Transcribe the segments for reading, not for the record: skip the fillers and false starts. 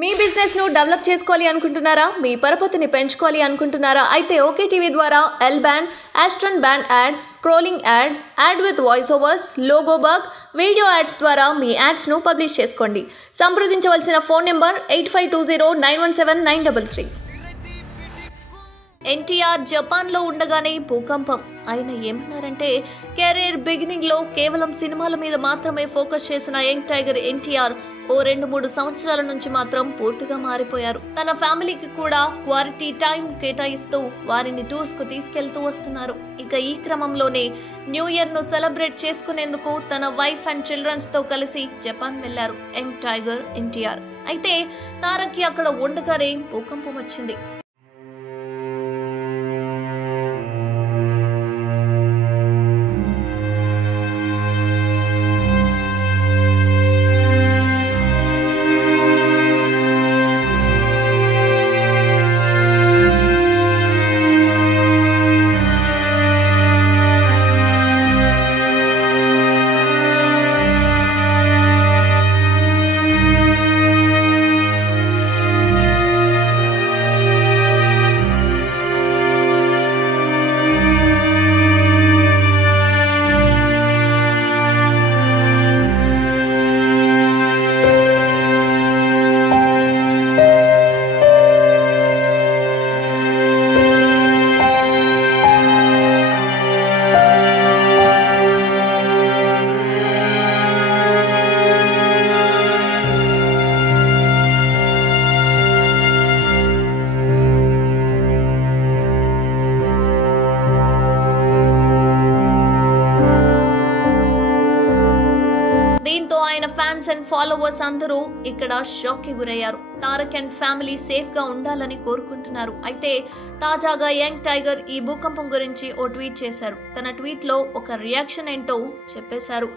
మీ business ను develop చేసుకోవాలి అనుకుంటున్నారా? మీ పరపతిని పెంచుకోవాలి అనుకుంటున్నారా? అయితే ఓకే టీవీ ద్వారా L band, Aston band ad, scrolling ad, ad with voice overs, logo bug, video ads ద్వారా మీ యాడ్స్ ను పబ్లిష్ చేసుకోండి. సంప్రదించవలసిన ఫోన్ నెంబర్ 8520917933. ఎన్టీఆర్ జపాన్లో ఉండగానే భూకంపం. ఆయన ఏమన్నారంటే, కెరీర్ బిగినింగ్లో కేవలం సినిమాల మీద మాత్రమే ఫోకస్ చేసిన యంగ్ టైగర్ ఎన్టీఆర్ ఓ 2-3 సంవత్సరాల నుంచి మాత్రం పూర్తిగా మారిపోయారు. తన ఫ్యామిలీకి కూడా క్వాలిటీ టైం కేటాయిస్తూ వారిని టూర్స్ కు తీసుకెళ్తూ వస్తున్నారు. ఇక ఈ క్రమంలోనే న్యూ ఇయర్ ను సెలబ్రేట్ చేసుకునేందుకు తన వైఫ్ అండ్ చిల్డ్రన్స్ తో కలిసి జపాన్ వెళ్లారు యంగ్ టైగర్ ఎన్టీఆర్. అయితే తారక్కి అక్కడ ఉండగానే భూకంపం వచ్చింది. దీంతో ఆయన ఫ్యాన్స్ అండ్ ఫాలోవర్స్ అందరూ ఇక్కడ షాక్ కి గురయ్యారు. తారక్ అండ్ ఫ్యామిలీ సేఫ్ గా ఉండాలని కోరుకుంటున్నారు. అయితే తాజాగా యంగ్ టైగర్ ఈ భూకంపం గురించి ఓ ట్వీట్ చేశారు. తన ట్వీట్ లో ఒక రియాక్షన్ ఏంటో చెప్పేశారు.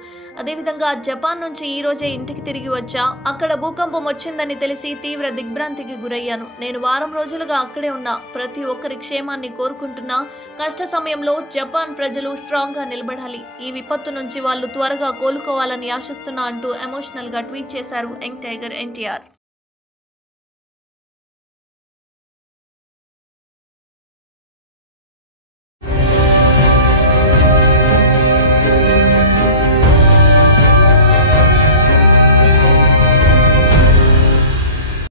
అదేవిధంగా జపాన్ నుంచి ఈ రోజే ఇంటికి తిరిగి వచ్చా. అక్కడ భూకంపం వచ్చిందని తెలిసి తీవ్ర దిగ్భ్రాంతికి గురయ్యాను. నేను వారం రోజులుగా అక్కడే ఉన్నా. ప్రతి ఒక్కరి క్షేమాన్ని కోరుకుంటున్నా. కష్ట సమయంలో జపాన్ ప్రజలు స్ట్రాంగ్ గా నిలబడాలి. ఈ విపత్తు నుంచి వాళ్ళు త్వరగా కోలుకోవాలని ఆశిస్తున్నా అంటూ ఎమోషనల్ గా ట్వీట్ చేశారు యంగ్ టైగర్ ఎన్టీఆర్.